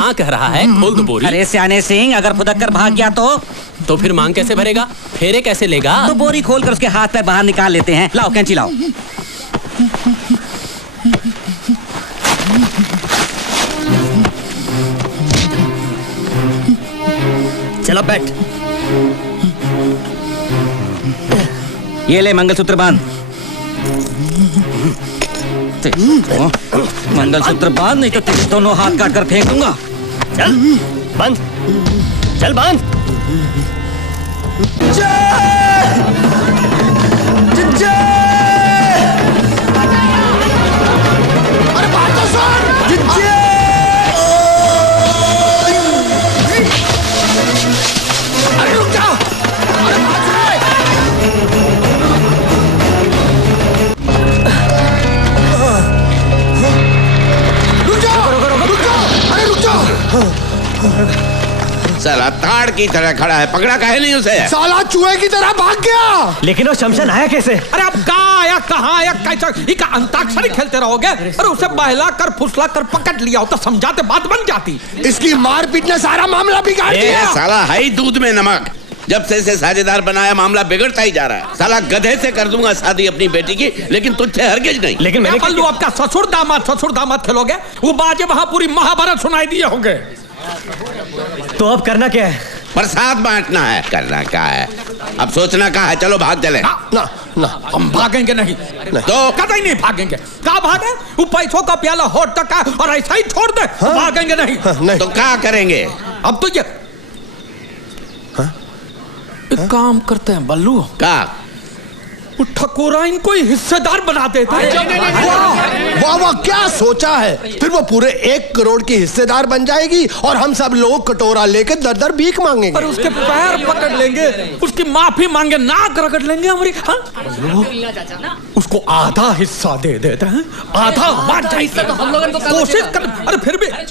हाँ कह रहा है, खोल दो बोरी। अरे सियाने सिंह, अगर फुदक कर भाग गया तो फिर मांग कैसे भरेगा, फेरे कैसे लेगा? तो बोरी खोल कर उसके हाथ पैर बाहर निकाल लेते हैं। लाओ कैंची लाओ। चलो बैठ। ये ले मंगलसूत्र बांध। मंगलसूत्र बांध, नहीं तो तेरे दोनों हाथ काट कर फेंक दूंगा। चल बांध, चल बांध। अरे बात तो सुन। अरे रुक जा। अरे बात साला ताड़ की तरह खड़ा है, पकड़ा काहे नहीं उसे? साला चूहे की तरह भाग गया। लेकिन वो शमशान आया कैसे? अरे अब कहाँ आया, कहाँ आया, कैसा इका अंताक्षरी खेलते रहोगे? अरे उसे बहला कर फुसला कर पकड़ लिया होता, समझाते बात बन जाती। इसकी मारपीट ने सारा मामला बिगाड़ दिया। साला है ही दूध में नमक। जब से इसे साझेदार बनाया मामला बिगड़ता ही जा रहा है। साला गधे से कर दूंगा शादी अपनी बेटी की, लेकिन तुझसे हरगिज नहीं। लेकिन मैंने कहा आपका ससुर दामाद खेलोगे, वो बाजे वहां पूरी महाभारत सुनाई दिए होंगे। तो अब करना क्या है? प्रसाद बांटना है। करना क्या है, अब सोचना क्या है। चलो भाग चले। ना हम भागेंगे नहीं, तो कतई नहीं भागेंगे। कहाँ भागे? वो पैसों का प्याला होठ तक है और ऐसा ही छोड़ दे। भागेंगे नहीं। तो क्या करेंगे? अब तो ये एक काम करते हैं बल्लू, क्या? ठकुरा इनको हिस्सेदार बना देते हैं। वाह वाह, क्या सोचा है। फिर वो पूरे 1 करोड़ की हिस्सेदार बन जाएगी और हम सब लोग कटोरा लेके दर दर भीख मांगेंगे। पर उसके पैर पकड़ लेंगे, उसकी माफी मांगे, नाक रगड़ लेंगे हमारी। उसको आधा हिस्सा दे देते हैं, आधा बांट हिस्सा तो हम लोगों को कोशिश कर। अरे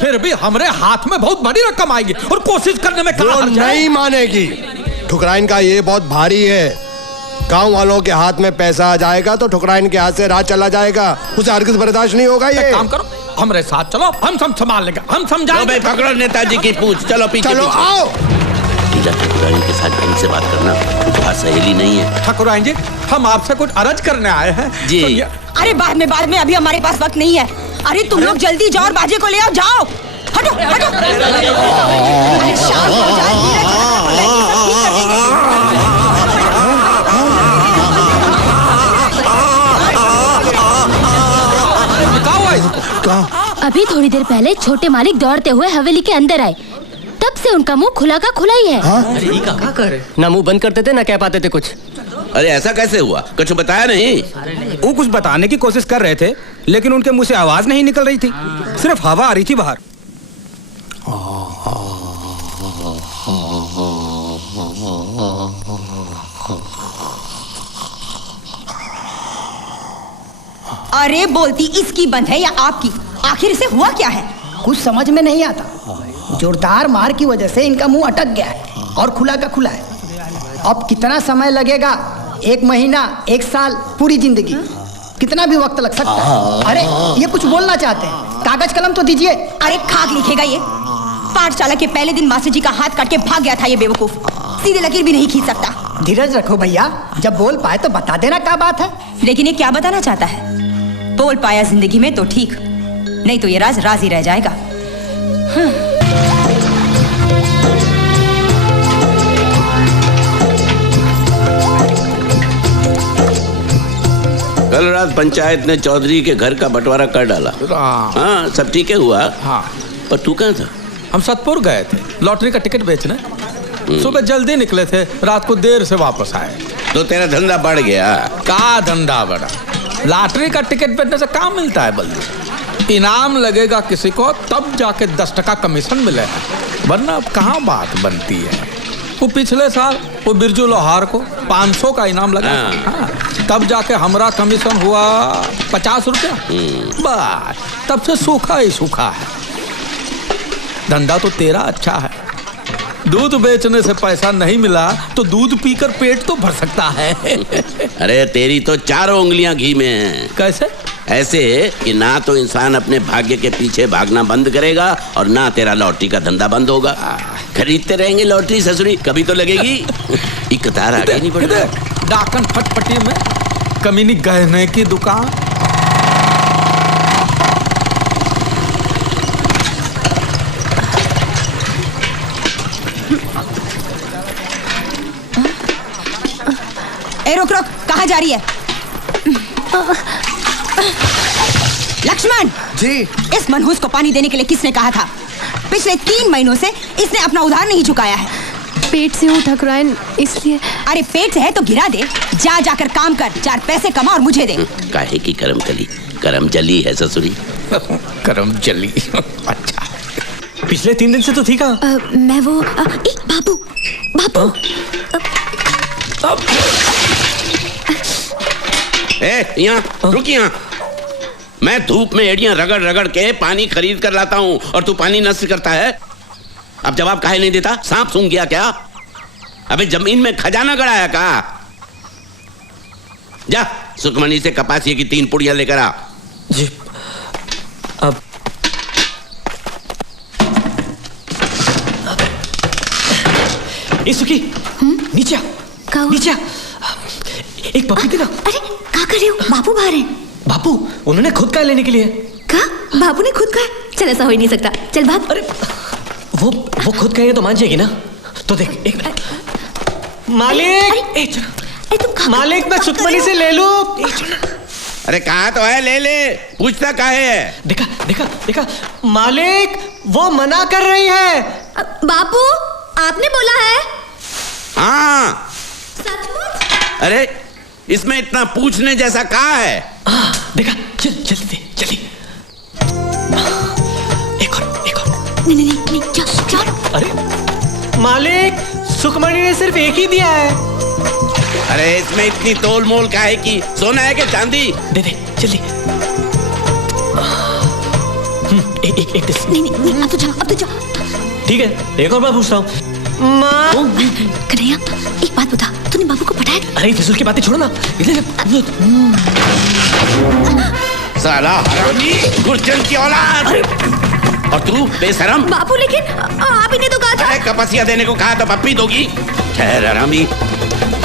फिर भी हमारे हाथ में बहुत बड़ी रकम आएगी और कोशिश करने में वो नहीं मानेगी। ठुकराइन का ये बहुत भारी है। गांव वालों के हाथ में पैसा आ जाएगा तो ठुकराइन के हाथ से राज चला जाएगा। उसे हरगिज़ बर्दाश्त नहीं होगा। ये काम करो, हमारे साथ चलो, हम सब संभाल लेंगे, हम समझाएंगे। पकड़ो नेताजी की पूछ। चलो पीछे। चलो आओ। ठकुराइन के साथ ढंग से बात करना तुम्हारा सहेली नहीं है। ठकुराइन जी, हम आपसे कुछ अर्ज करने आए हैं जी। अरे बाद में अभी हमारे पास वक्त नहीं है। अरे तुम लोग जल्दी जाओ और बाजे को ले आओ। जाओ, हटो हटो। शाम हो जाए। अभी थोड़ी देर पहले छोटे मालिक दौड़ते हुए हवेली के अंदर आए, तब से उनका मुंह खुला का खुला ही है। अरे क्या कर रहे? ना मुंह बंद करते थे ना कह पाते थे कुछ। अरे ऐसा कैसे हुआ, कुछ बताया नहीं? वो कुछ बताने की कोशिश कर रहे थे, लेकिन उनके मुंह से आवाज नहीं निकल रही थी, सिर्फ हवा आ रही थी बाहर। अरे बोलती इसकी बंद है या आपकी? आखिर इसे हुआ क्या है? कुछ समझ में नहीं आता। जोरदार मार की वजह से इनका मुंह अटक गया है और खुला का खुला है। अब कितना समय लगेगा? 1 महीना, 1 साल, पूरी जिंदगी, कितना भी वक्त लग सकता है। अरे ये कुछ बोलना चाहते हैं, कागज कलम तो दीजिए। अरे खाक लिखेगा ये। पाठशाला के पहले दिन मास्टर जी का हाथ काट के भाग गया था ये बेवकूफ। सीधे लकीर भी नहीं खींच सकता। धीरज रखो भैया, जब बोल पाए तो बता देना क्या बात है। लेकिन ये क्या बताना चाहता है? बोल पाया जिंदगी में तो ठीक, नहीं तो ये राज राज ही रह जाएगा। कल रात पंचायत ने चौधरी के घर का बंटवारा कर डाला। हाँ, सब ठीक है हुआ। हाँ, पर तू कहाँ था? हम सतपुर गए थे लॉटरी का टिकट बेचने। सुबह जल्दी निकले थे, रात को देर से वापस आए। तो तेरा धंधा बढ़ गया। का धंधा बढ़ा? लॉटरी का टिकट बेचने से काम मिलता है बल्लू। इनाम लगेगा किसी को तब जाके 10 टका कमीशन मिलेगा, वरना अब कहाँ बात बनती है। वो पिछले साल वो बिरजू लोहार को 500 का इनाम लगा। हाँ, तब जाके हमारा कमीशन हुआ 50 रुपया। बस तब से सूखा ही सूखा है। धंधा तो तेरा अच्छा है, दूध बेचने से पैसा नहीं मिला तो दूध पीकर पेट तो भर सकता है। अरे तेरी तो 4 उंगलियां घी में हैं। कैसे? ऐसे कि ना तो इंसान अपने भाग्य के पीछे भागना बंद करेगा और ना तेरा लॉटरी का धंधा बंद होगा। खरीदते रहेंगे लॉटरी ससुरी, कभी तो लगेगी। एक कतार आगे नहीं बढ़ रहा। डाकन फटपटी में कमीनी गहने की दुकान। ए रुक रुक, कहाँ जा रही है? लक्ष्मण जी। इस मनहूस को पानी देने के लिए किसने कहा था? पिछले 3 महीनों से इसने अपना उधार नहीं चुकाया है। पेट से हूँ ठकुराइन, इसलिए। अरे पेट से है तो गिरा दे, जा जाकर काम कर, 4 पैसे कमा और मुझे दे। काहे की करम कली, करम जली है ससुरी। करम जली। अच्छा, पिछले 3 दिन से तो थी कहाँ? मैं वो बाबू बाबू यहाँ रुक, यहाँ मैं धूप में एड़ियां रगड़ रगड़ के पानी खरीद कर लाता हूँ और तू पानी नष्ट करता है। अब जवाब काहे नहीं देता? सांप सूंघ गया क्या? अबे जमीन में खजाना गड़ाया का? जा सुखमनी से कपासिए की 3 पुड़ियां लेकर आ। जी। अब सुखी, नीचे आ, नीचे आ। एक पप्पी देना। अरे क्या कर रहे हो? बाबू बाहर है। बापू उन्होंने खुद का लेने के लिए। क्या? बाबू ने खुद का? चल ऐसा हो ही नहीं सकता, चल भाग। अरे वो खुद कहेगा तो मान जाएगी ना? तो देख एक मिनट। मालिक, तुम मालिक मैं सुखमनी से ले लूं? अरे कहा तो है, ले ले, पूछता काहे है? देखा देखा देखा, मालिक वो मना कर रही है। बाबू आपने बोला है? हाँ। सचमुच? अरे इसमें इतना पूछने जैसा कहा है? देखा, चल जल्दी जल्दी। एक और। नहीं चल। अरे मालिक सुखमणी ने सिर्फ एक ही दिया है। अरे इसमें इतनी तोल मोल काहे की? सोना है कि चांदी? दे दे जल्दी। एक नहीं अब तो जा। ठीक है, एक और बार पूछता हूँ। माँ कन्हैया, एक बात बता, तूने बाबू को पटाया? अरे फिजूल की बातें छोड़ो ना, इधर। साला हरामी, गुर्जन की औलाद। और तू बेशरम। बाबू लेकिन आप ही ने तो कहा था। अरे कपसिया देने को कहा तो पप्पी दोगी? ठहर हरामी,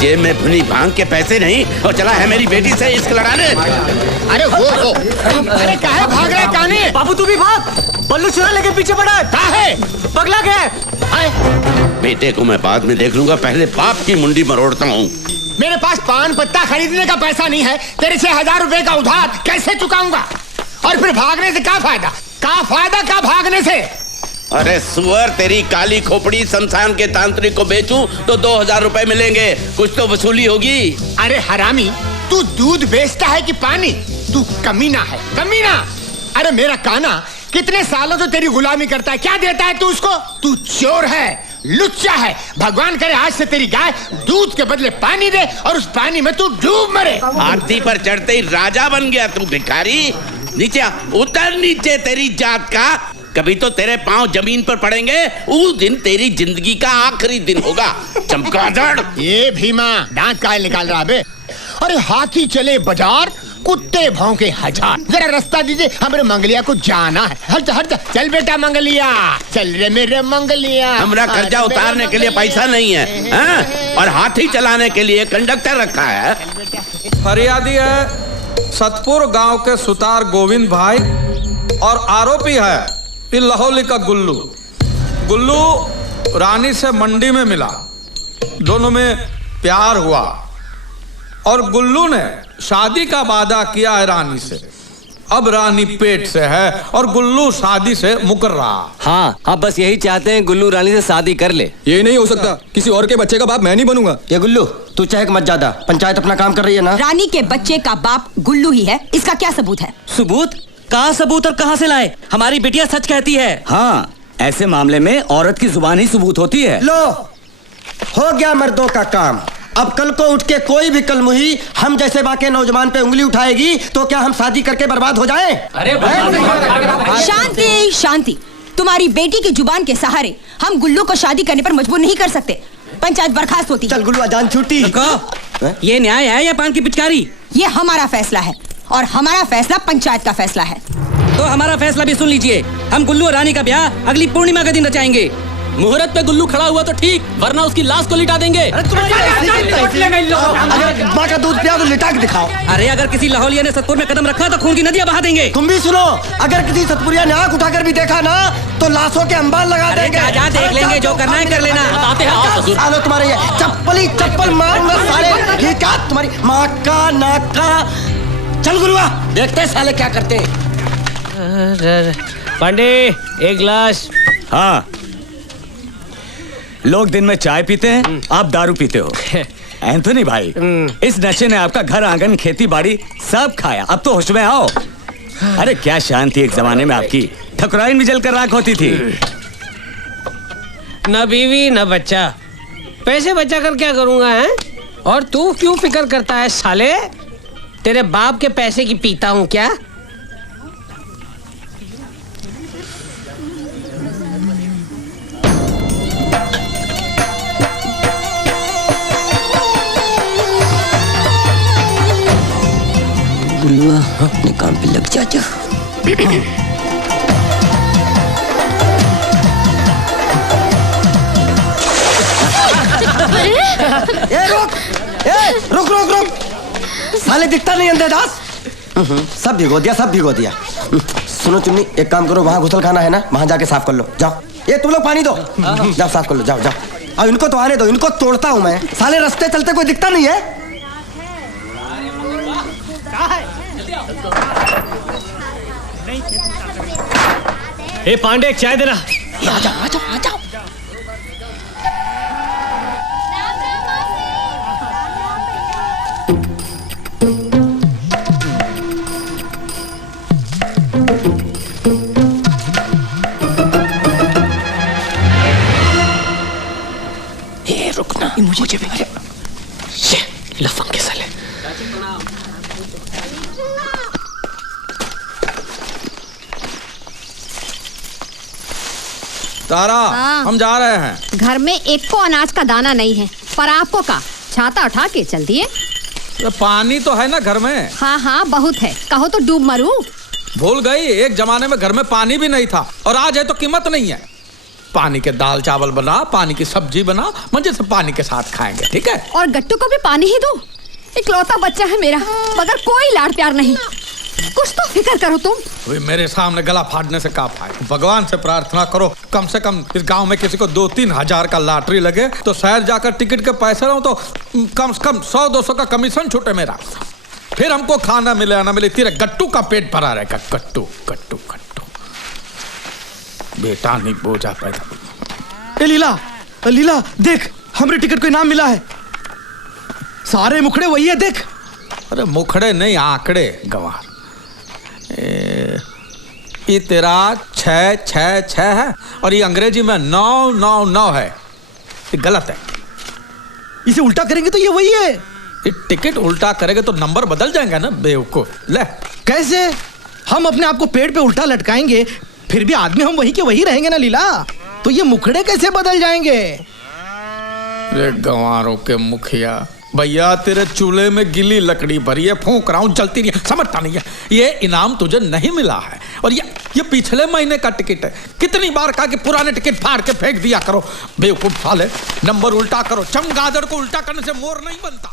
जेब में भुनी भांग के पैसे नहीं और चला है मेरी बेटी से इश्क लड़ाने। अरे वो अरे काहे भाग रहे काने? बाबू तू भी भाग, बल्लू चुरा लेके पीछे पड़ा है। काहे? पगला गया। बेटे को मैं बाद में देख लूंगा, पहले बाप की मुंडी मरोड़ता हूँ। मेरे पास पान पत्ता खरीदने का पैसा नहीं है, तेरे 6000 रुपए का उधार कैसे चुकाऊंगा? और फिर भागने से क्या फायदा? क्या भागने से? अरे सुअर, तेरी काली खोपड़ी शमशान के तांत्रिक को बेचूं तो 2000 रुपए मिलेंगे, कुछ तो वसूली होगी। अरे हरामी, तू दूध बेचता है कि पानी? तू कमीना है, कमीना। अरे मेरा काना कितने सालों से तेरी गुलामी करता है, क्या देता है तू उसको? तू चोर है, लुच्चा है। भगवान करे आज से तेरी गाय दूध के बदले पानी दे और उस पानी में तू डूब मरे। हाथी पर चढ़ते ही राजा बन गया तू भिखारी। नीचे उतर नीचे, तेरी जात का कभी तो तेरे पांव जमीन पर पड़ेंगे, उस दिन तेरी जिंदगी का आखिरी दिन होगा। चमगादड़। ये भीमा दांत काहे निकाल रहा बे? अरे हाथी चले बाजार, कुत्ते भौंके हजार। जरा रास्ता दीजिए, हमारे मंगलिया को जाना है। हट जा चल बेटा मंगलिया, चल रे मेरे मंगलिया। हमरा कर्जा उतारने के लिए पैसा नहीं है, हाँ? और हाथी चलाने के लिए कंडक्टर रखा है। फरियादी है सतपुर गांव के सुतार गोविंद भाई और आरोपी है लाहौली का गुल्लू रानी से मंडी में मिला, दोनों में प्यार हुआ और गुल्लू ने शादी का वादा किया है रानी से। अब रानी पेट से है और गुल्लू शादी से मुकर रहा। हाँ, आप बस यही चाहते हैं गुल्लू रानी से शादी कर ले। ये नहीं हो सकता, किसी और के बच्चे का बाप मैं नहीं बनूंगा। ये गुल्लू तू चहक मत ज्यादा, पंचायत अपना काम कर रही है ना। रानी के बच्चे का बाप गुल्लू ही है, इसका क्या सबूत है? सबूत? कहाँ सबूत और कहाँ से लाए? हमारी बिटिया सच कहती है। हाँ, ऐसे मामले में औरत की जुबान ही सबूत होती है। लो, हो गया मर्दों का काम। अब कल को उठ के कोई भी कलमुही हम जैसे बाके नौजवान पे उंगली उठाएगी तो क्या हम शादी करके बर्बाद हो जाएं? अरे शांति शांति, तुम्हारी बेटी की जुबान के सहारे हम गुल्लू को शादी करने पर मजबूर नहीं कर सकते। पंचायत बर्खास्त होती। चल गुल्लू, अजान छुट्टी। ये न्याय है या पान की पिचकारी? ये हमारा फैसला है। और हमारा फैसला पंचायत का फैसला है। तो हमारा फैसला भी सुन लीजिए। हम गुल्लू और रानी का ब्याह अगली पूर्णिमा के दिन रचाएंगे। मुहूर्त पे गुल्लू खड़ा हुआ तो ठीक, वरना उसकी लाश को लिटा देंगे। अगर माँ का दूध पिया तो लिटा के दिखाओ। अरे अगर किसी लाहौलिया ने सतपुर में कदम रखा तो खून की नदियां बहा देंगे। तुम भी सुनो, अगर किसी सतपुरिया ने आंख उठाकर भी देखा ना तो लाशों के अंबार लगा देंगे। जा देख लेंगे, जो करना है कर लेना। बताते हैं आओ ससुर। सालो तुम्हारे ये चप्पल मारूंगा साले। ठीक है तुम्हारी माँ का नाक का। चल गुरुआ, देखते साले क्या करते। पांडे एक गिलास। हाँ, लोग दिन में चाय पीते हैं, आप दारू पीते हो। एंथोनी भाई, इस नशे ने आपका घर आंगन खेती बाड़ी सब खाया। अब तो होश में आओ। अरे क्या शान थी एक जमाने में आपकी, ठकुराइन भी जलकर राख होती थी। न बीवी न बच्चा, पैसे बचा कर क्या करूंगा है? और तू क्यों फिक्र करता है साले? तेरे बाप के पैसे की पीता हूँ क्या? गुल्लुआ अपने काम पे लग जा। रुक रुक रुक, साले दिखता नहीं अंधेदास। सब भिगो दिया। सुनो चुन्नी, एक काम करो, वहाँ घुसल खाना है ना, वहाँ जाके साफ कर लो। जाओ, ये तुम लोग पानी दो, जाओ साफ कर लो। जाओ। अब इनको तो आने दो, इनको तोड़ता हूँ मैं। साले रास्ते चलते कोई दिखता नहीं है। ए पांडे, एक चाय देना। आ जाओ। ये रुकना, मुझे भी लफंग के साले। तारा, हाँ। हम जा रहे हैं। घर में एक को अनाज का दाना नहीं है, पर आपको का छाता उठा के चल दिए। पानी तो है ना घर में। हाँ बहुत है, कहो तो डूब मरूं। भूल गई, एक जमाने में घर में पानी भी नहीं था, और आज है तो कीमत नहीं है। पानी के दाल चावल बना, पानी की सब्जी बना, मजे से पानी के साथ खाएंगे, ठीक है? और गट्टू को भी पानी ही दो। इकलौता बच्चा है मेरा, मगर कोई लाड प्यार नहीं। कुछ तो फिक्र करो तुम। वही मेरे सामने गला फाड़ने से क्या फायदा? भगवान से प्रार्थना करो कम से कम इस गांव में किसी को 2-3 हजार का लॉटरी लगे तो शहर जाकर टिकट के पैसे रहो तो कम से कम 100-200 का कमीशन छूटे मेरा। फिर हमको खाना मिले ना मिले, तेरे गट्टू का पेट भरा रहेगा। गट्टू बेटा नहीं बोझा पैदा। लीला देख, हमरे टिकट को इनाम मिला है। सारे मुखड़े वही है, देख। अरे मुखड़े नहीं, आंकड़े गंवार। ये तेरा 666 है और ये अंग्रेजी में 999 है। ये गलत है। इसे उल्टा करेंगे तो ये वही है। ये टिकट उल्टा करेंगे तो नंबर बदल जाएंगे ना बेवकूफ। ले, कैसे? हम अपने आप को पेड़ पे उल्टा लटकाएंगे, फिर भी आदमी हम वही के वही रहेंगे ना लीला। तो ये मुखड़े कैसे बदल जाएंगे? रे गंवारों के मुखिया, भैया तेरे चूल्हे में गिली लकड़ी भरी है, फूंक रहा हूँ, जलती नहीं है, समझता नहीं है। ये इनाम तुझे नहीं मिला है, और ये पिछले महीने का टिकट है। कितनी बार कहा कि पुराने टिकट फाड़ के फेंक दिया करो, बेवकूफ साले। नंबर उल्टा करो, चमगादड़ को उल्टा करने से मोर नहीं बनता।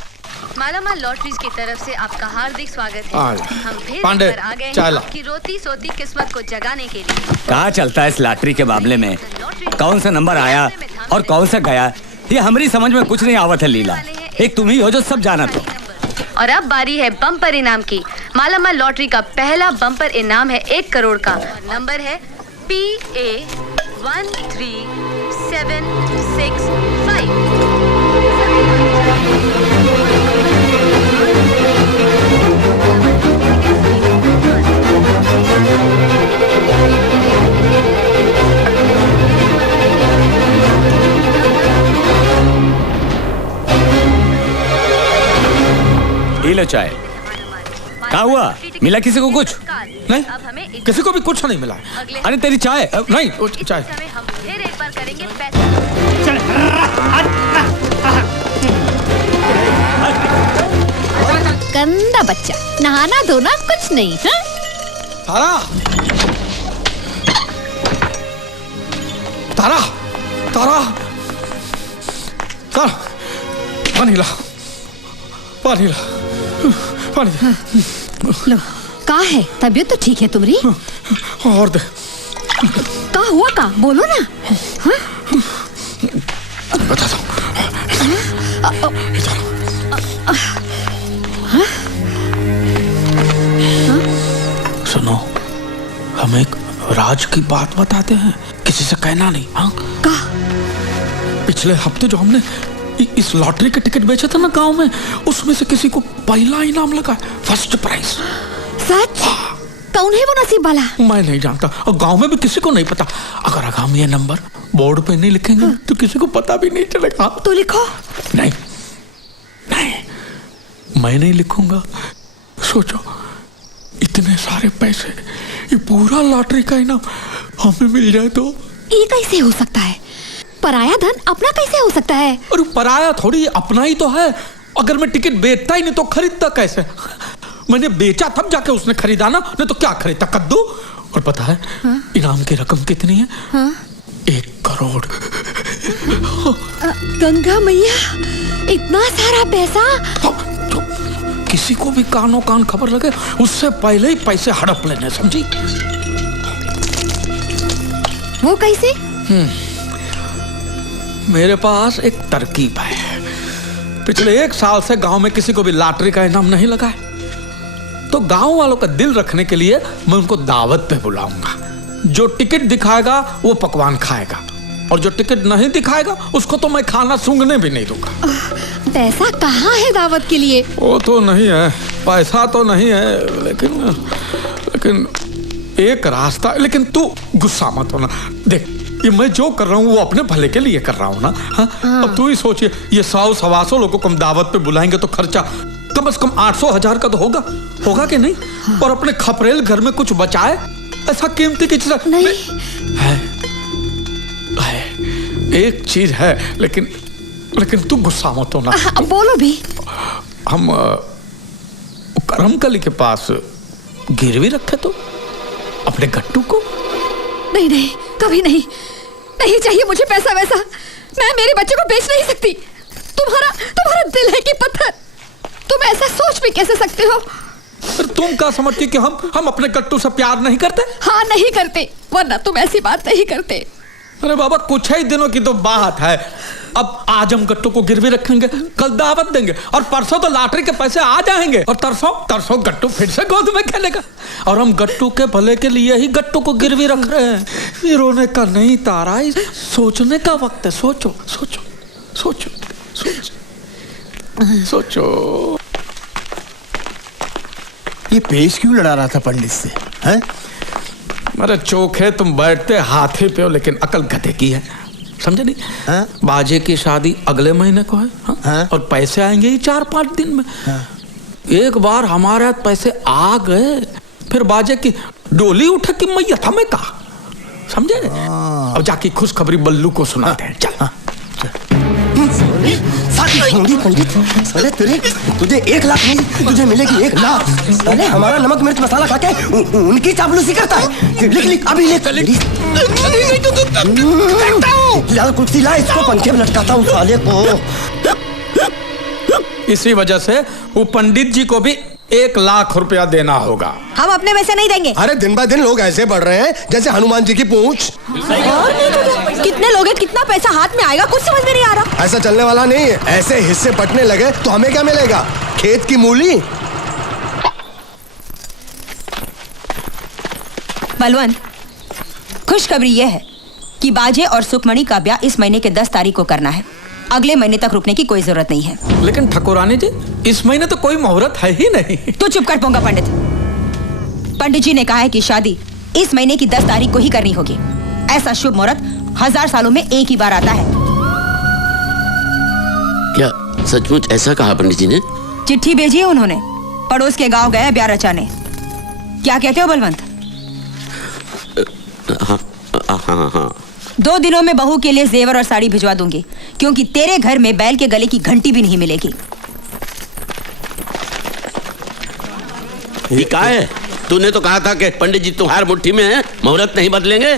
मालामाल लॉटरीज की तरफ से आपका हार्दिक स्वागत है। हम फिर पांडे, एक बार आ गए हैं आपकी रोती सोती किस्मत को जगाने के लिए। कहाँ चलता है इस लॉटरी के मामले में? कौन सा नंबर आया और कौन सा गया, ये हमारी समझ में कुछ नहीं आवत है लीला। एक तुम ही हो जो सब जाना। तो और अब बारी है बम्पर इनाम की। मालामाल लॉटरी का पहला बम्पर इनाम है 1 करोड़ का। नंबर है PA 13765। लो चाय। क्या हुआ, मिला किसी को कुछ? नहीं, किसी को भी कुछ नहीं मिला। अरे तेरी चाय नहीं, चाय हम फिर एक बार करेंगे पैसे। गंदा बच्चा, नहाना धोना कुछ नहीं। हाँ? तारा, तारा, तारा, तारा, पानी ला, पानी ला, पानी दे। लो, कहाँ है? तबीयत तो ठीक है तुम्हारी? और दे। कहाँ हुआ का? बोलो ना। हाँ? बता दो। सुनो, हम एक राज की बात बताते हैं, किसी से कहना नहीं। हाँ? पिछले हफ्ते जो हमने इस लॉटरी के टिकट बेचे थे ना गांव में, उसमें से किसी को पहला इनाम लगा, फर्स्ट प्राइज। सच? कौन है वो नसीब वाला? मैं नहीं जानता और गांव में भी किसी को नहीं पता। अगर हम ये नंबर बोर्ड पे नहीं लिखेंगे तो किसी को पता भी नहीं चलेगा। तो लिखो। नहीं, नहीं, मैं नहीं लिखूंगा। सोचो, इतने सारे पैसे, ये पूरा लॉटरी का इनाम हमें मिल जाए तो। ये कैसे हो सकता है? पराया धन अपना कैसे हो सकता है? अरे पराया थोड़ी, अपना ही तो है। अगर मैं टिकट बेचता ही नहीं तो खरीदता कैसे? मैंने बेचा तब जाके उसने खरीदा ना, नहीं तो क्या खरीदता, कद्दू। और पता है इनाम की रकम कितनी है? 1 करोड़। गंगा मैया, इतना सारा पैसा? किसी को भी कानों कान खबर लगे उससे पहले ही पैसे हड़प लेने, समझी? वो कैसे? मेरे पास एक तरकीब है। पिछले 1 साल से गांव में किसी को भी लॉटरी का इनाम नहीं लगा है, तो गांव वालों का दिल रखने के लिए मैं उनको दावत पे बुलाऊंगा। जो टिकट दिखाएगा वो पकवान खाएगा, और जो टिकट नहीं दिखाएगा उसको तो मैं खाना सूंघने भी नहीं दूंगा। पैसा कहाँ है दावत के लिए? वो तो नहीं है, पैसा तो नहीं है, लेकिन एक रास्ता। लेकिन तू गुस्सा मत होना। देख, ये मैं जो कर रहा हूँ वो अपने भले के लिए कर रहा हूँ ना। हाँ? अब तू ही सोचिए, ये 100-125 लोगों को हम दावत पे बुलाएंगे तो खर्चा कम से कम 800-1000 का तो होगा कि नहीं? और अपने खपरेल घर में कुछ बचाए, ऐसा कीमती की चीज नहीं है। एक चीज है, लेकिन तू गुस्सा मत होना। बोलो भी। हम करमकली के पास गिरवी रखे तो अपने गट्टू को। नहीं नहीं, कभी नहीं, नहीं चाहिए मुझे पैसा वैसा। मैं मेरे बच्चे को बेच नहीं सकती। तुम्हारा दिल है कि पत्थर? तुम ऐसा सोच भी कैसे सकते हो? तुम क्या समझती कि हम अपने गट्टू से प्यार नहीं करते? हाँ, नहीं करते, वरना तुम ऐसी बात नहीं करते। अरे बाबा, कुछ ही दिनों की तो बात है। अब आज हम गट्टू को गिरवी रखेंगे, कल दावत देंगे, और परसों तो लॉटरी के पैसे आ जाएंगे, और तरसों गट्टू फिर से गोद में खेलेगा। और हम गट्टू के भले के लिए ही गट्टू को गिरवी रख रहे हैं। ये रोने का नहीं तारा, सोचने का वक्त है। सोचो सोचो सोचो सोचो सोचो। ये पेश क्यों लड़ा रहा था पंडित से? हैं? मेरे चोखे, तुम बैठते हाथी पे हो लेकिन अकल गधे की है, समझे नहीं? हाँ? बाजे की शादी अगले महीने को है। हाँ? हाँ? और पैसे आएंगे ही 4-5 दिन में। हाँ? एक बार हमारे हाथ पैसे आ गए, फिर बाजे की डोली उठे कि मैया हमें कहा, समझे? अब जाके खुशखबरी बल्लू को सुनाते हैं। चल। पंडित, साले तुझे 1 लाख नहीं, तुझे मिलेगी 1 लाख। साले हमारा नमक मिर्च मसाला खा के उनकी चापलूसी करता है। लिख अभी लिख। लाल कुर्सी ला, इसको पंखे में लटकाता हूँ साले को। इसी वजह से वो पंडित जी को भी 1 लाख रुपया देना होगा। हम अपने पैसे नहीं देंगे। अरे दिन ब दिन लोग ऐसे बढ़ रहे हैं जैसे हनुमान जी की पूंछ। और कितने लोग हैं, कितना पैसा हाथ में आएगा, कुछ समझ में नहीं आ रहा। ऐसा चलने वाला नहीं है। ऐसे हिस्से बंटने लगे तो हमें क्या मिलेगा? खेत की मूली। बलवंत, खुशखबरी यह है कि बाजे और सुखमणि का ब्याह इस महीने के 10 तारीख को करना है। अगले महीने तक रुकने की कोई जरूरत नहीं है। लेकिन ठाकुरानी जी, इस महीने तो कोई मुहूर्त है ही नहीं। तू चुप कर पोंगा पंडित। पंडित जी ने कहा है कि शादी इस महीने की 10 तारीख को ही करनी होगी। ऐसा शुभ मुहूर्त 1000 सालों में एक ही बार आता है। क्या सचमुच ऐसा कहा पंडित जी ने? चिट्ठी भेजी है उन्होंने। पड़ोस के गांव गए ब्याह रचाने। क्या कहते हो बलवंत? हाँ। 2 दिनों में बहू के लिए जेवर और साड़ी भिजवा दूंगी, क्योंकि तेरे घर में बैल के गले की घंटी भी नहीं मिलेगी। ये क्या है? तूने तो कहा था कि पंडित जी तुम्हारी मुट्ठी में है, मुहूर्त नहीं बदलेंगे।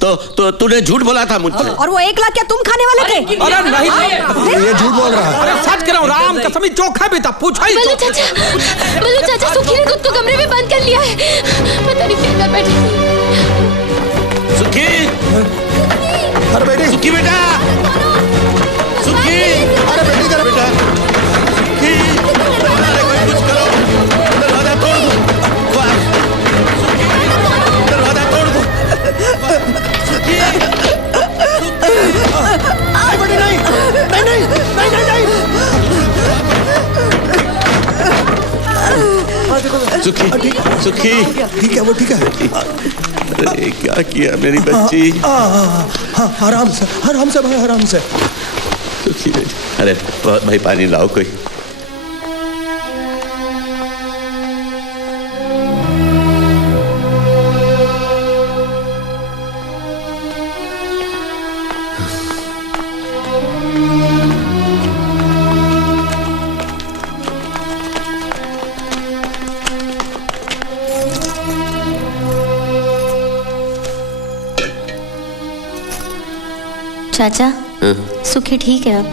तो तूने झूठ बोला था मुझसे। और वो 1 लाख क्या तुम खाने वाले थे? अरे नहीं, ये झूठ बोल रहा है। अरे सच कह रहा हूँ, राम कसम चोखा भी था, पूछा ही बल्लू चाचा सुखी ने खुद को कमरे में बंद कर लिया है। पता नहीं क्या कर बैठी। सुखी, अरे बेटी, सुखी बेटा, सुखी, अरे बेटी जरा बेटा, सुखी, अरे कोई कुछ करो, दरवाजा तोड़ दो, सुखी, दरवाजा तोड़ दो, सुखी, बेटी नहीं, नहीं नहीं नहीं नहीं नहीं। सुखी, सुखी, ठीक है, वो ठीक है। अरे क्या किया मेरी बच्ची? आराम से भाई, आराम से। सुखी बेटी, अरे भाई पानी लाओ कोई। चाचा, सुखी ठीक है अब?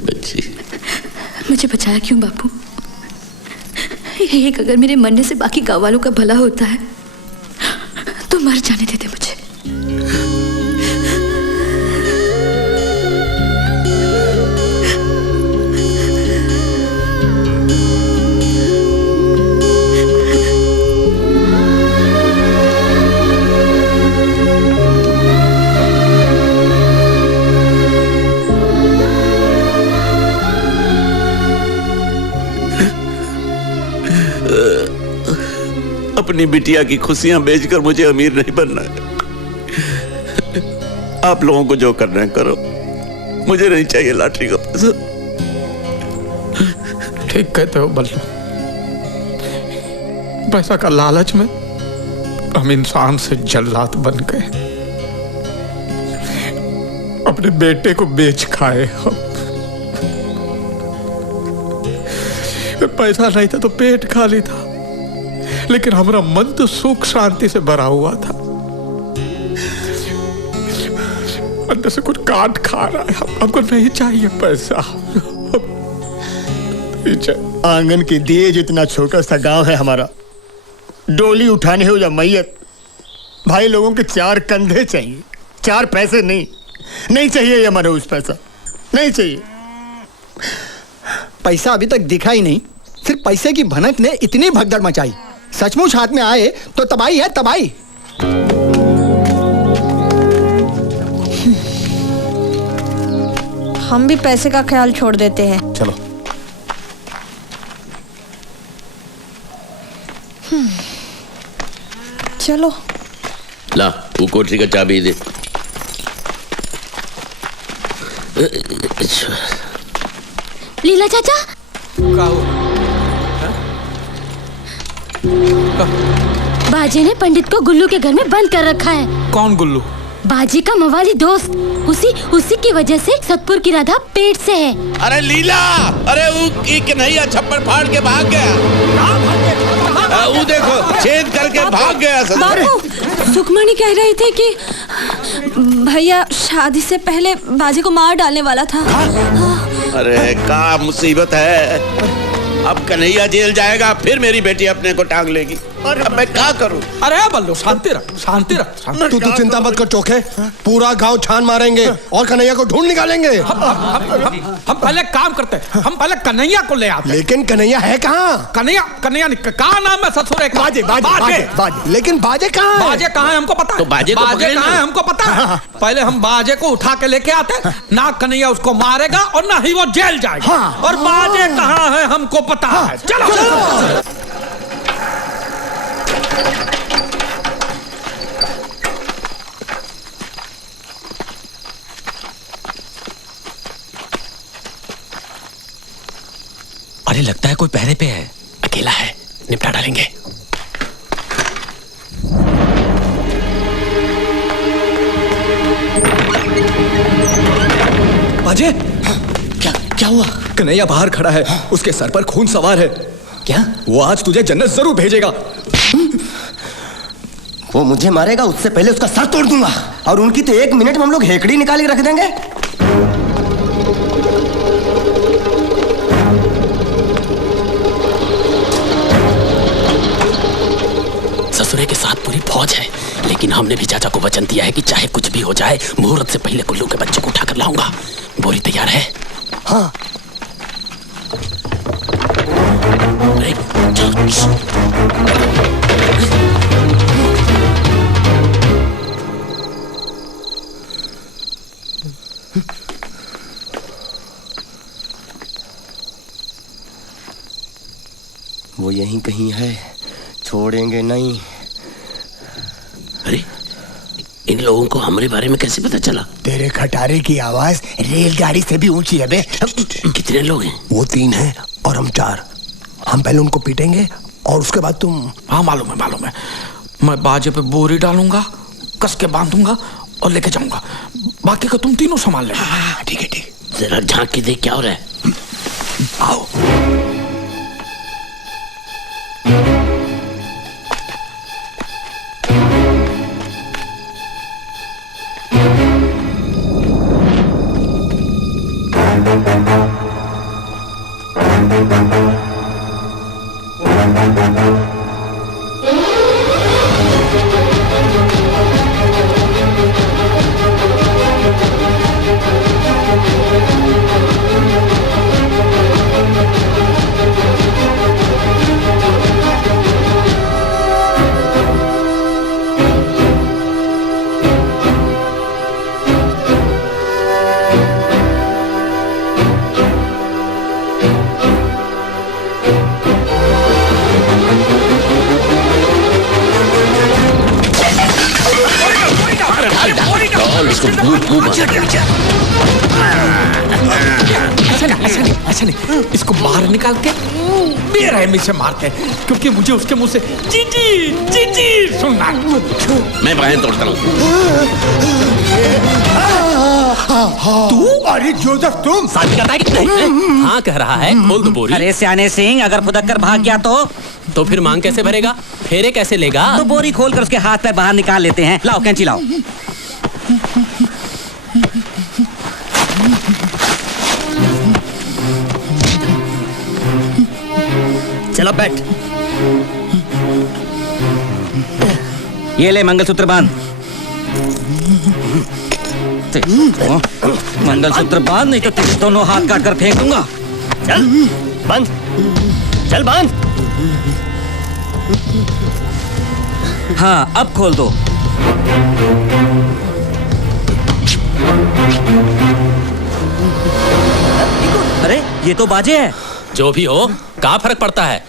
बच्ची, मुझे बचाया क्यों बापू? एक अगर मेरे मरने से बाकी गाँव वालों का भला होता है तो मर जाने देते मुझे। अपनी बिटिया की खुशियां बेचकर मुझे अमीर नहीं बनना है। आप लोगों को जो करना है करो, मुझे नहीं चाहिए लॉटरी का पैसा। ठीक कहते हो बल्लू, पैसा का लालच में हम इंसान से जल्लाद बन गए, अपने बेटे को बेच खाए हम। पैसा नहीं था तो पेट खाली था, लेकिन हमारा मन तो सुख शांति से भरा हुआ था। अंदर से कुछ काट खा रहा है। हमको नहीं चाहिए पैसा। आंगन के दिए जितना छोटा सा गांव है हमारा, डोली उठाने हो या मैयत, भाई लोगों के 4 कंधे चाहिए, 4 पैसे नहीं चाहिए। ये मनोज पैसा नहीं चाहिए। पैसा अभी तक दिखा ही नहीं, सिर्फ पैसे की भनक ने इतनी भगदड़ मचाई। सचमुच हाथ में आए तो तबाही है, तबाही। हम भी पैसे का ख्याल छोड़ देते हैं। चलो। चलो। ला, वो कोठरी का चाबी दे। लीला चाचा, बाजी ने पंडित को गुल्लू के घर में बंद कर रखा है। कौन गुल्लू? बाजी का मवाली दोस्त। उसी की वजह से सतपुर की राधा पेट से है। अरे लीला, अरे वो कन्हैया छप्पर फाड़ के भाग गया। वो देखो छेद करके भाग गया। बापू, सुखमणि कह रही थी कि भैया शादी से पहले बाजी को मार डालने वाला था। अरे क्या मुसीबत है। अब कन्हैया जेल जाएगा, फिर मेरी बेटी अपने को टांग लेगी। अब मैं क्या करूं? अरे बल्लू शांति रख, शांति रख। तू चिंता मत कर चोखे, पूरा गांव छान मारेंगे और कन्हैया को ढूंढ निकालेंगे। हम पहले काम करते हैं, हम पहले कन्हैया को ले आते हैं। लेकिन कन्हैया है कहाँ? कन्हैया कहाँ नाम है ससुर? बाजे। लेकिन बाजे कहाँ है? बाजे कहाँ है हमको पता है। तो बाजे कहाँ है हमको पता है। पहले हम बाजे को उठा के लेके आते हैं, ना कन्हैया उसको मारेगा और ना ही वो जेल जाएगा। और बाजे कहाँ है हमको पता है। चलो। अरे लगता है कोई पहरे पे है, अकेला है, निपटा डालेंगे। बाजे, क्या हुआ? कन्हैया बाहर खड़ा है, उसके सर पर खून सवार है। क्या? वो आज तुझे जन्नत जरूर भेजेगा। वो मुझे मारेगा, उससे पहले उसका सर तोड़ दूंगा। और उनकी तो 1 मिनट में हम लोग हेकड़ी निकाल के रख देंगे। ससुरे के साथ पूरी फौज है, लेकिन हमने भी चाचा को वचन दिया है कि चाहे कुछ भी हो जाए, मुहूर्त से पहले कुल्लू के बच्चे को उठाकर लाऊंगा। बोरी तैयार है? हाँ। वो यहीं कहीं है, छोड़ेंगे नहीं। अरे, इन लोगों को हमारे बारे में कैसे पता चला? तेरे खटारे की आवाज रेलगाड़ी से भी ऊंची है बे। कितने लोग हैं? वो 3 हैं और हम 4। हम पहले उनको पीटेंगे और उसके बाद तुम। हाँ मालूम है। मैं बाजे पे बोरी डालूंगा, कस के बांधूंगा और लेके जाऊंगा। बाकी का तुम तीनों संभाल लेना। ठीक है, ठीक। जरा झांक के देख क्या हो रहा है। आओ। ऐसा नहीं, इसको बाहर निकाल के बेरहमी से मारते हैं, क्योंकि मुझे उसके मुंह से जी सुनना। मैं बाहें तोड़ता हूँ। तू? अरे जोसेफ, तुम शादी करता है कि नहीं? हाँ कह रहा है, खोल दो बोरी। अरे सियाने सिंह, अगर फुदक कर भाग गया तो फिर मांग कैसे भरेगा? फेरे कैसे लेगा? तो बोरी खोल कर उसके हाथ पैर बाहर निकाल लेते हैं। लाओ कैंची लाओ। चलो बैठ। ये ले मंगलसूत्र बांध। मंगलसूत्र बांध, नहीं तो तेरे दोनों हाथ काट कर फेंक दूंगा। चल बांध, चल बांध। हाँ अब खोल दो। अरे ये तो बाजे है। जो भी हो, क्या फर्क पड़ता है?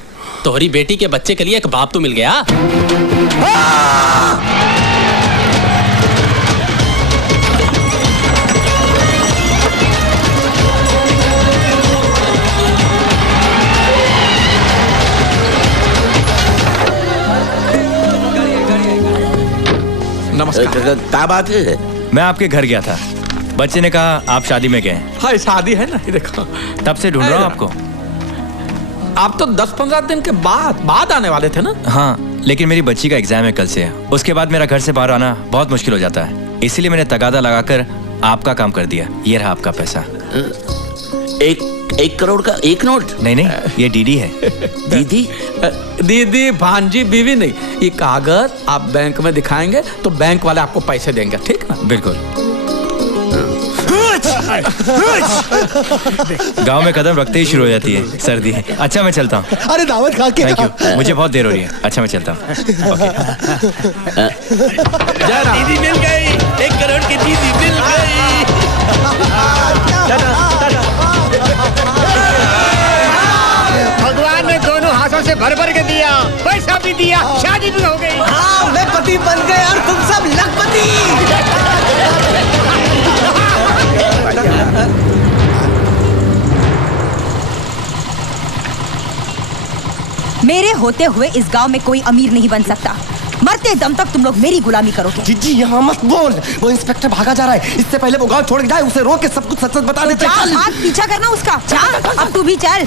तोहरी बेटी के बच्चे के लिए एक बाप तो मिल गया। नमस्कार। क्या बात है? मैं आपके घर गया था, बच्चे ने कहा आप शादी में गए। हाँ शादी है ना, देखो तब से ढूंढ रहा हूँ आपको। आप तो 10-15 दिन के बाद आने वाले थे ना? हाँ, लेकिन मेरी बच्ची का एग्जाम है कल से। उसके बाद मेरा घर से बाहर आना बहुत मुश्किल हो जाता है, इसीलिए मैंने तगादा लगाकर आपका काम कर दिया। ये रहा आपका पैसा। 1 करोड़ का 1 नोट? नहीं, ये डीडी है। दीदी? दीदी, भांजी, बीवी नहीं। ये कागज आप बैंक में दिखाएंगे तो बैंक वाले आपको पैसे देंगे, ठीक ना? बिल्कुल। गांव में कदम रखते ही शुरू हो जाती है सर्दी। अच्छा मैं चलता हूँ। अरे दावत खा के। थैंक यू, मुझे बहुत देर हो रही है। अच्छा मैं चलता हूँ। दीदी मिल गई, 1 करोड़ की दीदी मिल गई। भगवान ने दोनों हाथों से भर भर के दिया, पैसा भी दिया, शादी भी हो गई। हाँ मैं पति बन गया और तुम सब लखपति। मेरे होते हुए इस गांव में कोई अमीर नहीं बन सकता। मरते दम तक तुम लोग मेरी गुलामी करोगे। जीजी यहाँ मत बोल, वो इंस्पेक्टर भागा जा रहा है, इससे पहले वो गांव छोड़ के जाए, उसे रोक के सब कुछ सच सच बता देते। जा, भाग, पीछा करना उसका। जा, अब तू भी चल।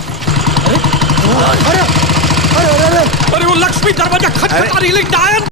अरे वो लक्ष्मी दरवाजा खटखटा रही है, डायन।